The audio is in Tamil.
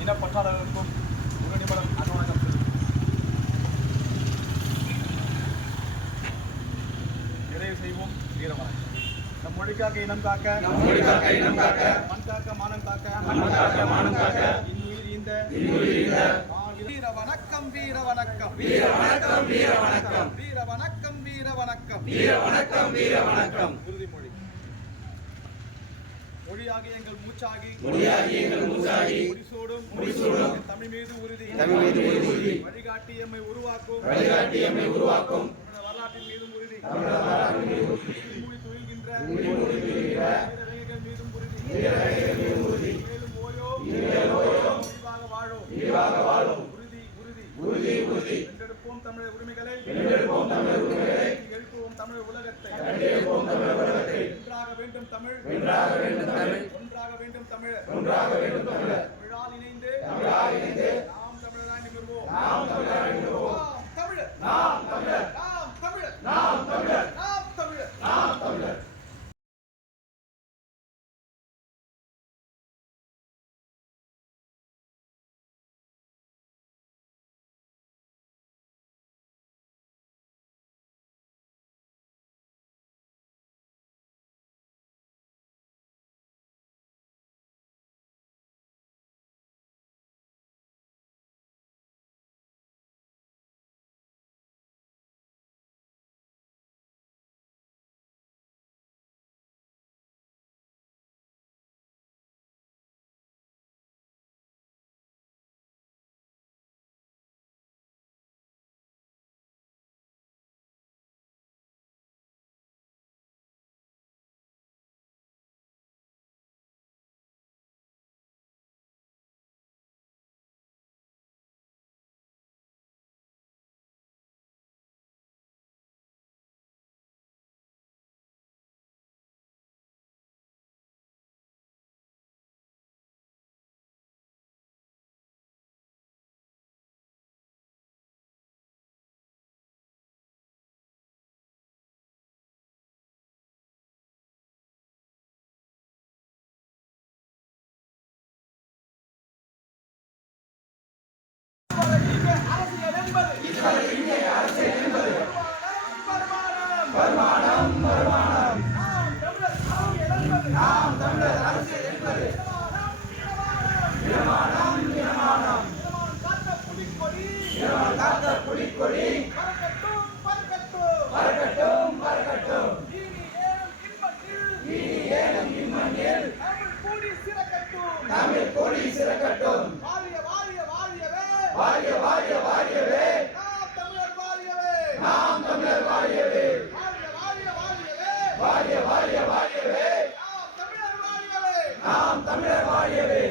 இனப்பற்றாளர்களுக்கும் ஒரு நிமிடம் அனுவணக்கம். நிறைவு செய்வோம் வீரவணக்கம் நம் மொழிக்காக்க இனம் காக்க நம் மொழிக்காக்க இனம் காக்க, மண் காக்க மானம் காக்க மண் காக்க மானம் காக்க, இன்னுயிர் மாவீர- வீர வணக்கம் வீர வணக்கம் வீர வணக்கம் வீர வணக்கம் வீர வணக்கம் வீர வணக்கம் வீர வணக்கம் வீர வணக்கம் உறுதிமொழி. மொழியாகி எங்கள் மூச்சாகி மொழியாகி எங்கள் மூச்சாகி தமிழ் மீது உறுதி. தமிழ் மீது உறுதி. வழிகாட்டி எம்மை உருவாக்கும். வழிகாட்டி எம்மை உருவாக்கும். தமிழர் வரலாற்றின் மீதும் உறுதி. வரலாற்றின். மூடி துயில்கின்ற மூடி துயில்கின்ற வீரர்கள் மீதும் உறுதி. வீரர்கள் மீது உறுதி. மேலும் ஓயோ. இனிமேல் ஓயோ. விரிவாக வாழோம். விரிவாக வாழும். உறுதி உறுதி. உறுதி உறுதி. வென்றெடுப்போம் தமிழர் உரிமைகளை. வென்றெடுப்போம் தமிழர் உரிமைகளை. கட்டி எழுப்புவோம் தமிழர் உலகத்தை. தமிழர் வேண்டும் தமிழ். வென்றாக வேண்டும் தமிழ். தமிழ் கொடி சிறக்கட்டும் வாழிய, வாழிய, வாழியவே. வாரிய வாரிய வாரியவே நாம் தமிழர் வாழியவே. நாம் தமிழர் வாரியவே வாழிய, வாழியவே. வாரிய வாரிய வாரியவே நாம் தமிழர் வாழியவே. நாம் தமிழர் வாரியவே